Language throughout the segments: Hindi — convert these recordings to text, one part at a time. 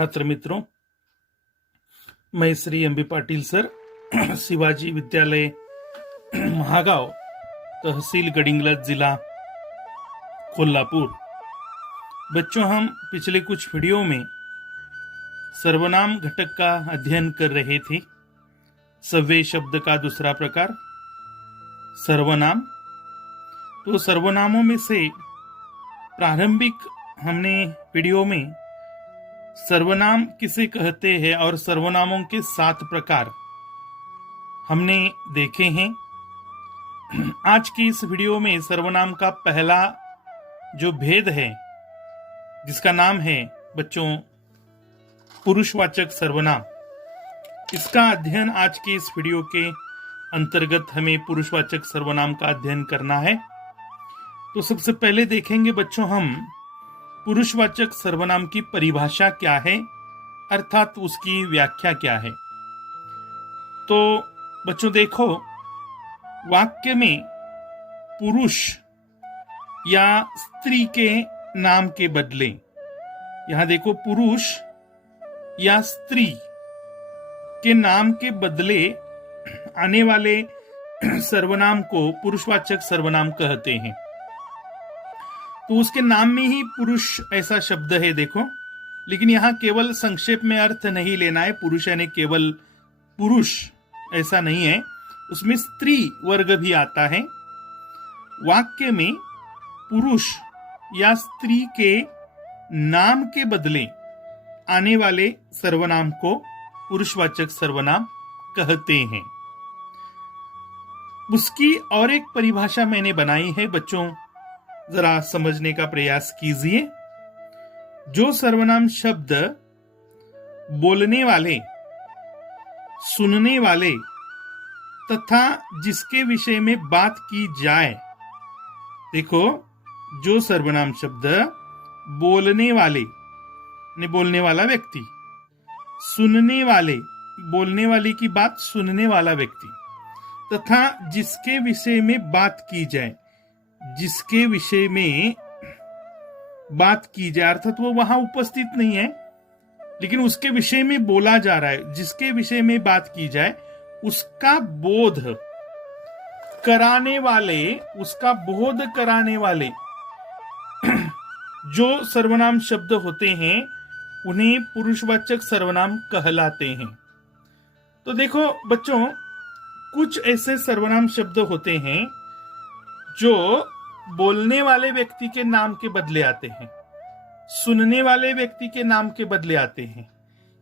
छात्र मित्रों, मैं Shri M B Patil sir, Shivaji विद्यालय महागाव, तहसील गडिंग्लज, जिला कोल्हापुर। बच्चों, हम पिछले कुछ वीडियो में सर्वनाम घटक का अध्ययन कर रहे थे। सव्य शब्द का दूसरा प्रकार सर्वनाम। तो सर्वनामों में से प्रारंभिक हमने वीडियो में सर्वनाम किसे कहते हैं और सर्वनामों के 7 प्रकार हमने देखे हैं। आज की इस वीडियो में सर्वनाम का पहला जो भेद है, जिसका नाम है बच्चों पुरुषवाचक सर्वनाम, इसका अध्ययन आज के इस वीडियो के अंतर्गत हमें पुरुषवाचक सर्वनाम का अध्ययन करना है। तो सबसे पहले देखेंगे बच्चों हम पुरुषवाचक सर्वनाम की परिभाषा क्या है, अर्थात उसकी व्याख्या क्या है। तो बच्चों देखो, वाक्य में पुरुष या स्त्री के नाम के बदले, यहां देखो, पुरुष या स्त्री के नाम के बदले आने वाले सर्वनाम को पुरुषवाचक सर्वनाम कहते हैं। तो उसके नाम में ही पुरुष ऐसा शब्द है, देखो, लेकिन यहां केवल संक्षेप में अर्थ नहीं लेना है। पुरुष यानी केवल पुरुष ऐसा नहीं है, उसमें स्त्री वर्ग भी आता है। वाक्य में पुरुष या स्त्री के नाम के बदले आने वाले सर्वनाम को पुरुषवाचक सर्वनाम कहते हैं। उसकी और एक परिभाषा मैंने बनाई है बच्चों, जरा समझने का प्रयास कीजिए। जो सर्वनाम शब्द बोलने वाले, सुनने वाले तथा जिसके विषय में बात की जाए, देखो, जो सर्वनाम शब्द बोलने वाले ने बोलने वाला व्यक्ति, सुनने वाले बोलने वाले की बात सुनने वाला व्यक्ति, तथा जिसके विषय में बात की जाए, जिसके विषय में बात की जाए, अर्थात वो वहां उपस्थित नहीं है लेकिन उसके विषय में बोला जा रहा है, जिसके विषय में बात की जाए, उसका बोध कराने वाले, उसका बोध कराने वाले जो सर्वनाम शब्द होते हैं उन्हें पुरुषवाचक सर्वनाम कहलाते हैं। तो देखो बच्चों, कुछ ऐसे सर्वनाम शब्द होते हैं जो बोलने वाले व्यक्ति के नाम के बदले आते हैं, सुनने वाले व्यक्ति के नाम के बदले आते हैं,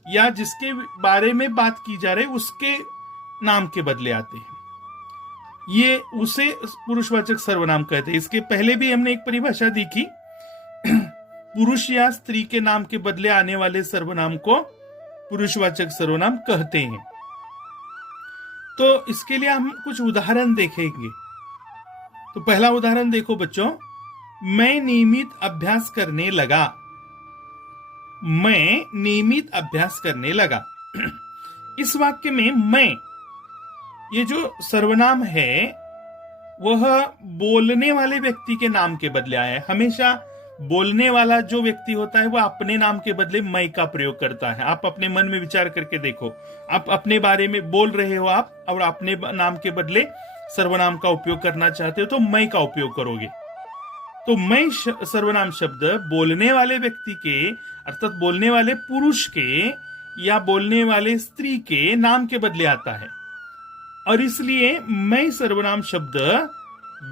या जिसके बारे में बात की जा रही उसके नाम के बदले आते हैं। ये उसे पुरुषवाचक सर्वनाम कहते हैं। इसके पहले भी हमने एक परिभाषा दी थी, पुरुष या स्त्री के नाम के बदले आने वाले सर्वनाम को पुरुषवाचक सर्वनाम कहते हैं। तो इसके लिए हम कुछ उदाहरण देखेंगे। तो पहला उदाहरण देखो बच्चों, मैं नियमित अभ्यास करने लगा। मैं नियमित अभ्यास करने लगा। इस वाक्य में मैं, ये जो सर्वनाम है वह बोलने वाले व्यक्ति के नाम के बदले आया है। हमेशा बोलने वाला जो व्यक्ति होता है वह अपने नाम के बदले मैं का प्रयोग करता है। आप अपने मन में विचार करके देखो, आप अपने बारे में बोल रहे हो आप, और अपने नाम के बदले सर्वनाम का उपयोग करना चाहते हो तो मैं का उपयोग करोगे। तो मैं सर्वनाम शब्द बोलने वाले व्यक्ति के, अर्थात बोलने वाले पुरुष के या बोलने वाले स्त्री के नाम के बदले आता है, और इसलिए मैं सर्वनाम शब्द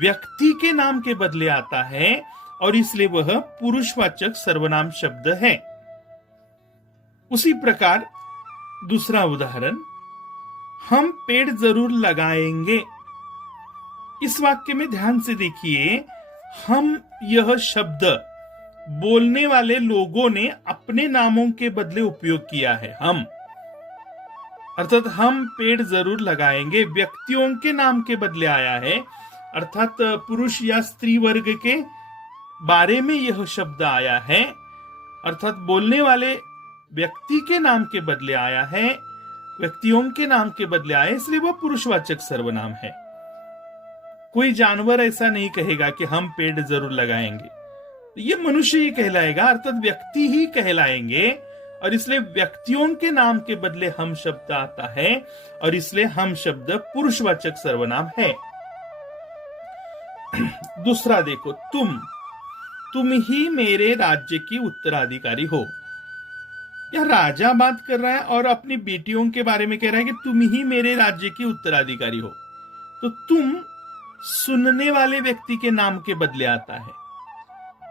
व्यक्ति के नाम के बदले आता है, और इसलिए वह पुरुषवाचक सर्वनाम शब्द है। उसी प्रकार दूसरा उदाहरण, हम पेड़ जरूर लगाएंगे। इस वाक्य में ध्यान से देखिए, हम, यह शब्द बोलने वाले लोगों ने अपने नामों के बदले उपयोग किया है। हम, अर्थात हम पेड़ जरूर लगाएंगे, व्यक्तियों के नाम के बदले आया है, अर्थात पुरुष या स्त्री वर्ग के बारे में यह शब्द आया है, अर्थात बोलने वाले व्यक्ति के नाम के बदले आया है, व्यक्तियों के नाम के बदले आया, इसलिए वह पुरुषवाचक सर्वनाम है। कोई जानवर ऐसा नहीं कहेगा कि हम पेड़ जरूर लगाएंगे, ये मनुष्य ही कहलाएगा, अर्थात व्यक्ति ही कहलाएंगे, और इसलिए व्यक्तियों के नाम के बदले हम शब्द आता है, और इसलिए हम शब्द पुरुषवाचक सर्वनाम है। दूसरा देखो, तुम ही मेरे राज्य की उत्तराधिकारी हो। यह राजा बात कर रहा है और अपनी बेटियों के बारे में कह रहा है कि तुम ही मेरे राज्य की उत्तराधिकारी हो। तो तुम सुनने वाले व्यक्ति के नाम के बदले आता है।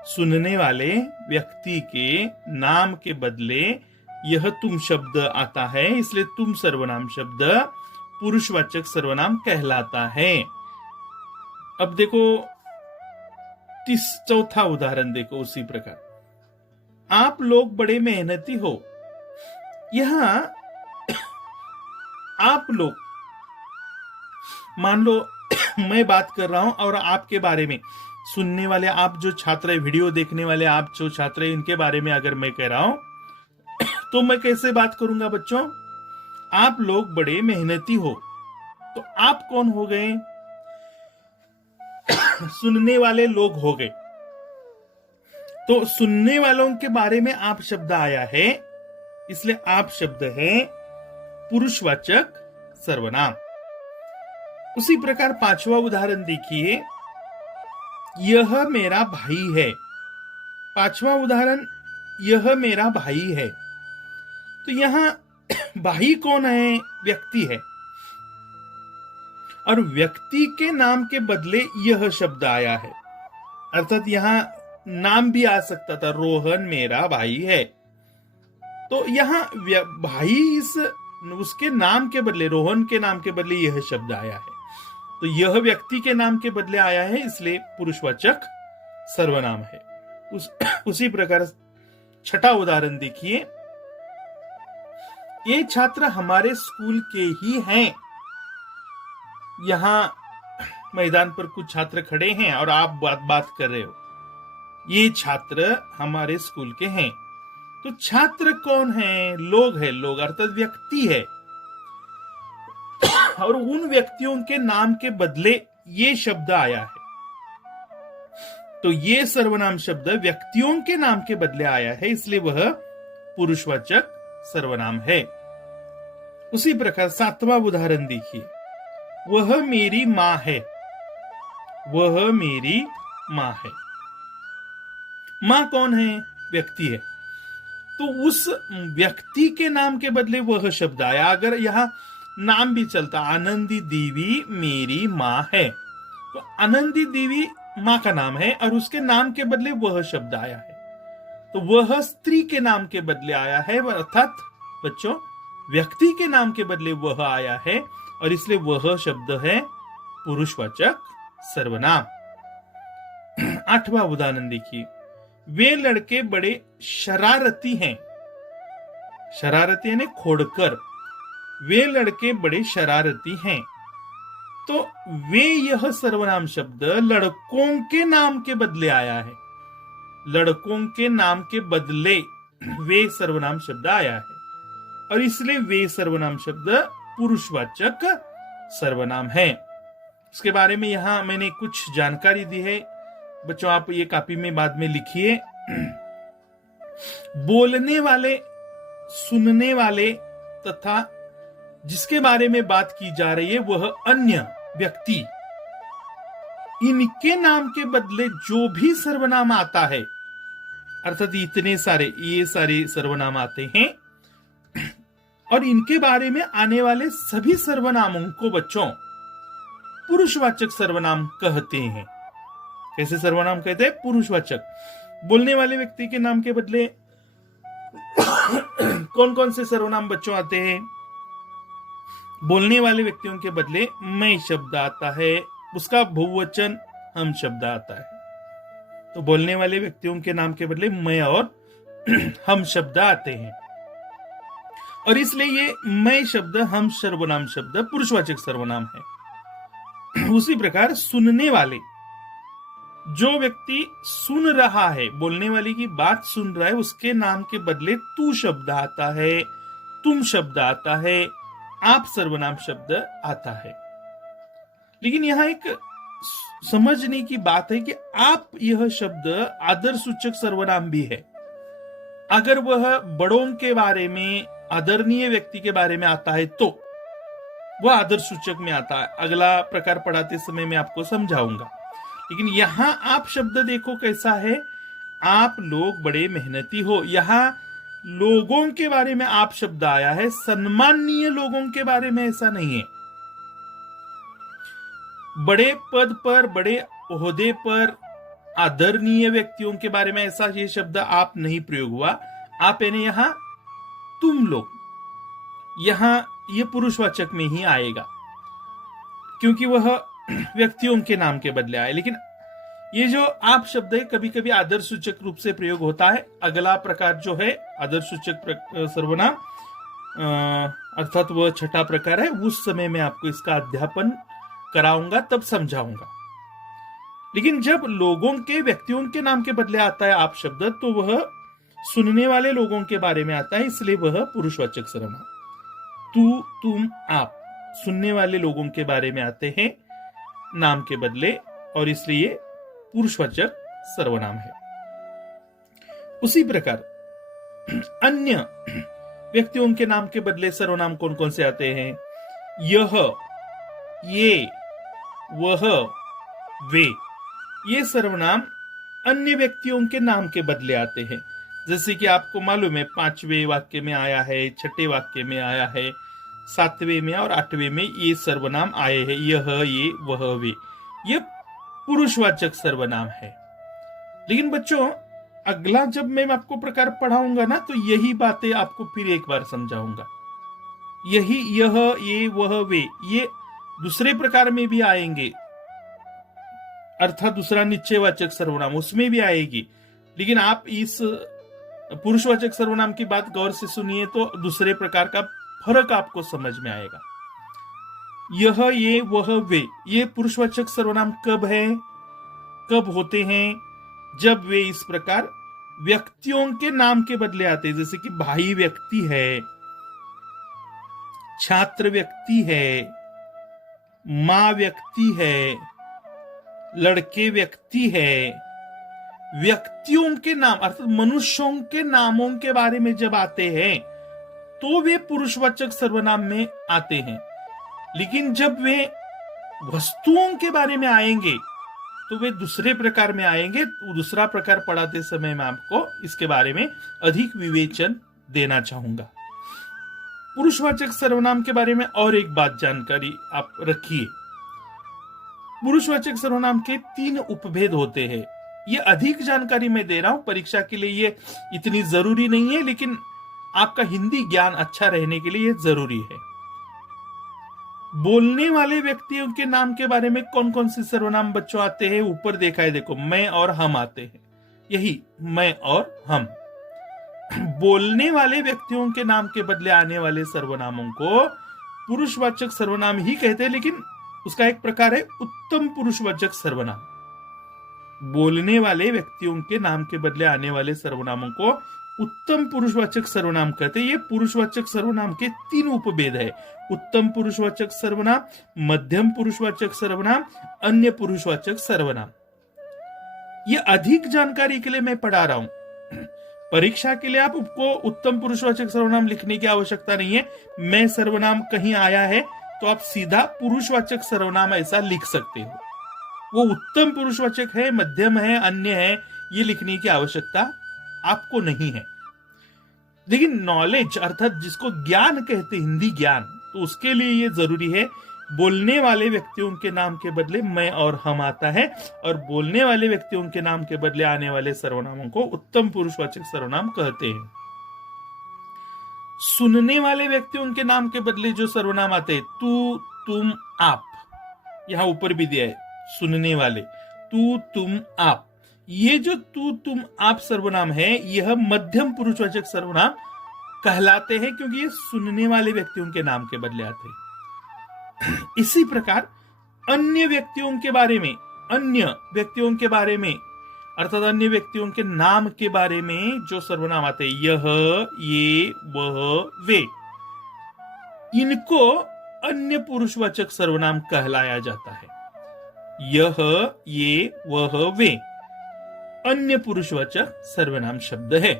सुनने वाले व्यक्ति के नाम के बदले यह तुम शब्द आता है, इसलिए तुम सर्वनाम शब्द पुरुषवाचक सर्वनाम कहलाता है। अब देखो चौथा उदाहरण देखो उसी प्रकार, आप लोग बड़े मेहनती हो। यहां आप लोग, मान लो मैं बात कर रहा हूं और आपके बारे में, सुनने वाले आप जो छात्र है, वीडियो देखने वाले आप जो छात्र है, इनके बारे में अगर मैं कह रहा हूं तो मैं कैसे बात करूंगा बच्चों? आप लोग बड़े मेहनती हो। तो आप कौन हो गए? सुनने वाले लोग हो गए। तो सुनने वालों के बारे में आप शब्द आया है, इसलिए आप शब्द है पुरुषवाचक सर्वनाम। उसी प्रकार पांचवा उदाहरण देखिए, यह मेरा भाई है। पांचवा उदाहरण, यह मेरा भाई है। तो यहां भाई कौन है? व्यक्ति है, और व्यक्ति के नाम के बदले यह शब्द आया है। अर्थात यहां नाम भी आ सकता था, रोहन मेरा भाई है। तो यहां भाई उसके नाम के बदले, रोहन के नाम के बदले यह शब्द आया है। तो यह व्यक्ति के नाम के बदले आया है, इसलिए पुरुषवाचक सर्वनाम है। उसी प्रकार छठा उदाहरण देखिए, ये छात्र हमारे स्कूल के ही हैं। यहां मैदान पर कुछ छात्र खड़े हैं और आप बात कर रहे हो, ये छात्र हमारे स्कूल के हैं। तो छात्र कौन है? लोग है, लोग अर्थात व्यक्ति है, और उन व्यक्तियों के नाम के बदले ये शब्द आया है। तो ये सर्वनाम शब्द व्यक्तियों के नाम के बदले आया है, इसलिए वह पुरुषवाचक सर्वनाम है। उसी प्रकार सातवां उदाहरण देखिए, वह मेरी मां है। वह मेरी मां है। मां कौन है? व्यक्ति है। तो उस व्यक्ति के नाम के बदले वह शब्द आया। अगर यहां नाम भी चलता, आनंदी देवी मेरी मां है, तो आनंदी देवी मां का नाम है और उसके नाम के बदले वह शब्द आया है। तो वह स्त्री के नाम के बदले आया है, अर्थात बच्चों व्यक्ति के नाम के बदले वह आया है, और इसलिए वह शब्द है पुरुषवाचक सर्वनाम। आठवां उदाहरण देखिए, वे लड़के बड़े शरारती हैं। शरारती यानी खोड़कर। वे लड़के बड़े शरारती हैं। तो वे, यह सर्वनाम शब्द लड़कों के नाम के बदले आया है। लड़कों के नाम के बदले वे सर्वनाम शब्द आया है, और इसलिए वे सर्वनाम शब्द पुरुषवाचक सर्वनाम है। इसके बारे में यहां मैंने कुछ जानकारी दी है बच्चों, आप ये कॉपी में बाद में लिखिए। बोलने वाले, सुनने वाले तथा जिसके बारे में बात की जा रही है वह अन्य व्यक्ति, इनके नाम के बदले जो भी सर्वनाम आता है, अर्थात इतने सारे, ये सारे सर्वनाम आते हैं, और इनके बारे में आने वाले सभी सर्वनामों को बच्चों पुरुषवाचक सर्वनाम कहते हैं। कैसे सर्वनाम कहते हैं? पुरुषवाचक। बोलने वाले व्यक्ति के नाम के बदले कौन कौन से सर्वनाम बच्चों आते हैं? बोलने वाले व्यक्तियों के बदले मैं शब्द आता है, उसका बहुवचन हम शब्द आता है। तो बोलने वाले व्यक्तियों के नाम के बदले मैं और हम शब्द आते हैं, और इसलिए ये मैं शब्द, हम सर्वनाम शब्द पुरुषवाचक सर्वनाम है। उसी प्रकार सुनने वाले, जो व्यक्ति सुन रहा है, बोलने वाले की बात सुन रहा है, उसके नाम के बदले तू शब्द आता है, तुम शब्द आता है, आप सर्वनाम शब्द आता है। लेकिन यहां एक समझने की बात है कि आप, यह शब्द आदर सूचक सर्वनाम भी है। अगर वह बड़ों के बारे में, आदरणीय व्यक्ति के बारे में आता है तो वह आदर सूचक में आता है। अगला प्रकार पढ़ाते समय मैं आपको समझाऊंगा। लेकिन यहां आप शब्द देखो कैसा है, आप लोग बड़े मेहनती हो। यहां लोगों के बारे में आप शब्द आया है, सम्माननीय लोगों के बारे में ऐसा नहीं है। बड़े पद पर, बड़े ओहदे पर, आदरणीय व्यक्तियों के बारे में ऐसा ये शब्द आप नहीं प्रयोग हुआ। आप यानी यहां तुम लोग, यहां ये पुरुषवाचक में ही आएगा क्योंकि वह व्यक्तियों के नाम के बदले आए। लेकिन ये जो आप शब्द है कभी कभी आदर सूचक रूप से प्रयोग होता है। अगला प्रकार जो है आदर सूचक सर्वनाम, अर्थात वह छठा प्रकार है, उस समय मैं आपको इसका अध्यापन कराऊंगा, तब समझाऊंगा। लेकिन जब लोगों के, व्यक्तियों के नाम के बदले आता है आप शब्द, तो वह सुनने वाले लोगों के बारे में आता है, इसलिए वह पुरुषवाचक सर्वनाम। तू, तुम, आप सुनने वाले लोगों के बारे में आते हैं नाम के बदले, और इसलिए पुरुषवाचक सर्वनाम है। उसी प्रकार अन्य व्यक्तियों के नाम के बदले सर्वनाम कौन कौन से आते हैं? यह, ये, वह, वे, ये सर्वनाम अन्य व्यक्तियों के नाम के बदले आते हैं। जैसे कि आपको मालूम है 5वें वाक्य में आया है, 6ठे वाक्य में आया है, 7वें में और 8वें में ये सर्वनाम आए हैं। यह, ये, वह, वे, ये पुरुषवाचक सर्वनाम है। लेकिन बच्चों अगला जब मैं आपको प्रकार पढ़ाऊंगा ना, तो यही बातें आपको फिर एक बार समझाऊंगा। यही, यह, ये, वह, वे, ये दूसरे प्रकार में भी आएंगे, अर्थात दूसरा निश्चयवाचक सर्वनाम उसमें भी आएगी। लेकिन आप इस पुरुषवाचक सर्वनाम की बात गौर से सुनिए तो दूसरे प्रकार का फर्क आपको समझ में आएगा। यह, ये, वह, वे, ये पुरुषवाचक सर्वनाम कब है, कब होते हैं? जब वे इस प्रकार व्यक्तियों के नाम के बदले आते हैं। जैसे कि भाई व्यक्ति है, छात्र व्यक्ति है, मां व्यक्ति है, लड़के व्यक्ति है। व्यक्तियों के नाम अर्थात मनुष्यों के नामों के बारे में जब आते हैं तो वे पुरुषवाचक सर्वनाम में आते हैं। लेकिन जब वे वस्तुओं के बारे में आएंगे तो वे दूसरे प्रकार में आएंगे। तो दूसरा प्रकार पढ़ाते समय मैं आपको इसके बारे में अधिक विवेचन देना चाहूंगा। पुरुषवाचक सर्वनाम के बारे में और एक बात जानकारी आप रखिए। पुरुषवाचक सर्वनाम के 3 उपभेद होते हैं। ये अधिक जानकारी मैं दे रहा हूं, परीक्षा के लिए ये इतनी जरूरी नहीं है, लेकिन आपका हिंदी ज्ञान अच्छा रहने के लिए ये जरूरी है। बोलने वाले व्यक्तियों के नाम के बारे में कौन कौन से सर्वनाम बच्चों आते हैं? ऊपर देखा है, देखो, मैं और हम आते हैं। यही मैं और हम। बोलने वाले व्यक्तियों के नाम के बदले आने वाले सर्वनामों को पुरुषवाचक सर्वनाम ही कहते हैं, लेकिन उसका एक प्रकार है उत्तम पुरुषवाचक सर्वनाम। बोलने वाले व्यक्तियों के नाम के बदले आने वाले सर्वनामों को उत्तम पुरुषवाचक सर्वनाम कहते हैं। ये पुरुषवाचक सर्वनाम के 3 उपभेद है। उत्तम पुरुषवाचक सर्वनाम, मध्यम पुरुषवाचक सर्वनाम, अन्य पुरुषवाचक सर्वनाम। ये अधिक जानकारी के लिए मैं पढ़ा रहा हूं। परीक्षा के लिए आपको उत्तम पुरुषवाचक सर्वनाम लिखने की आवश्यकता नहीं है। मैं सर्वनाम कहीं आया है तो आप सीधा पुरुषवाचक सर्वनाम ऐसा लिख सकते हो। वो उत्तम पुरुषवाचक है, मध्यम है, अन्य है, ये लिखने की आवश्यकता आपको नहीं है। लेकिन नॉलेज अर्थात जिसको ज्ञान कहते, हिंदी ज्ञान, तो उसके लिए ये जरूरी है। बोलने वाले व्यक्तियों के नाम के बदले मैं और हम आता है, और बोलने वाले व्यक्तियों के नाम के बदले आने वाले सर्वनामों को उत्तम पुरुषवाचक सर्वनाम कहते हैं। सुनने वाले व्यक्तियों के नाम के बदले जो सर्वनाम आते हैं, तू, तुम, आप, यहां ऊपर भी दिया है सुनने वाले, तू, तुम, आप, ये जो तू, तुम, आप सर्वनाम है, यह मध्यम पुरुषवाचक सर्वनाम कहलाते हैं, क्योंकि ये सुनने वाले व्यक्तियों के नाम के बदले आते हैं। इसी प्रकार अन्य व्यक्तियों के बारे में, अन्य व्यक्तियों के बारे में अर्थात अन्य व्यक्तियों के नाम के बारे में जो सर्वनाम आते हैं, यह, ये, वह, वे, इनको अन्य पुरुषवाचक सर्वनाम कहलाया जाता है। यह, ये, वह, वे अन्य पुरुषवाचक सर्वनाम शब्द है।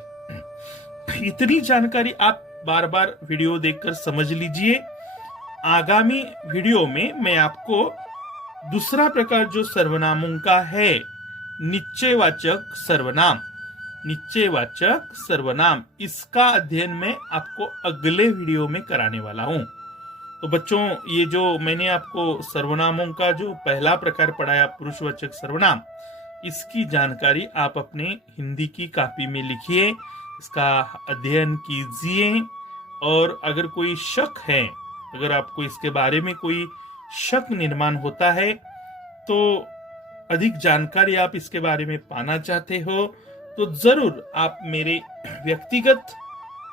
इतनी जानकारी आप बार बार वीडियो देखकर समझ लीजिए। आगामी वीडियो में मैं आपको दूसरा प्रकार जो सर्वनामों का है, निश्चयवाचक सर्वनाम, निश्चयवाचक सर्वनाम, इसका अध्ययन मैं आपको अगले वीडियो में कराने वाला हूं। तो बच्चों, ये जो मैंने आपको सर्वनामों का जो पहला प्रकार पढ़ाया, पुरुषवाचक सर्वनाम, इसकी जानकारी आप अपने हिंदी की कॉपी में लिखिए, इसका अध्ययन कीजिए। और अगर कोई शक है, अगर आपको इसके बारे में कोई शक निर्माण होता है, तो अधिक जानकारी आप इसके बारे में पाना चाहते हो, तो जरूर आप मेरे व्यक्तिगत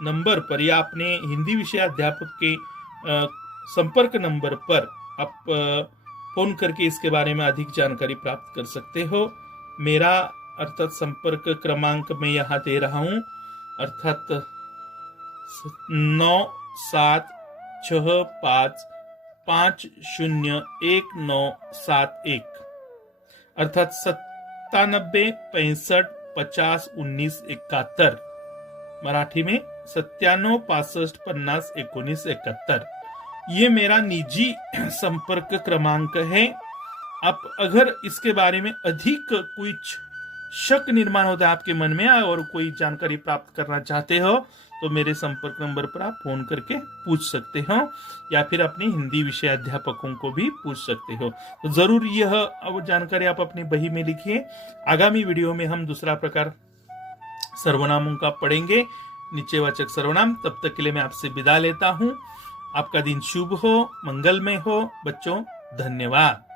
नंबर पर या अपने हिंदी विषय अध्यापक के संपर्क नंबर पर आप फोन करके इसके बारे में अधिक जानकारी प्राप्त कर सकते हो। मेरा अर्थात संपर्क क्रमांक मैं यहाँ दे रहा हूँ, अर्थात 9765501971, अर्थात 9765501971, मराठी में 9765501971। ये मेरा निजी संपर्क क्रमांक है। आप अगर इसके बारे में अधिक कोई शक निर्माण होता है आपके मन में और कोई जानकारी प्राप्त करना चाहते हो, तो मेरे संपर्क नंबर पर आप फोन करके पूछ सकते हो, या फिर अपने हिंदी विषय अध्यापकों को भी पूछ सकते हो। तो जरूर यह जानकारी आप अपनी बही में लिखिए। आगामी वीडियो में हम दूसरा प्रकार सर्वनामों का पढ़ेंगे, निश्चयवाचक सर्वनाम। तब तक के लिए मैं आपसे विदा लेता हूं। आपका दिन शुभ हो, मंगलमय हो बच्चों। धन्यवाद।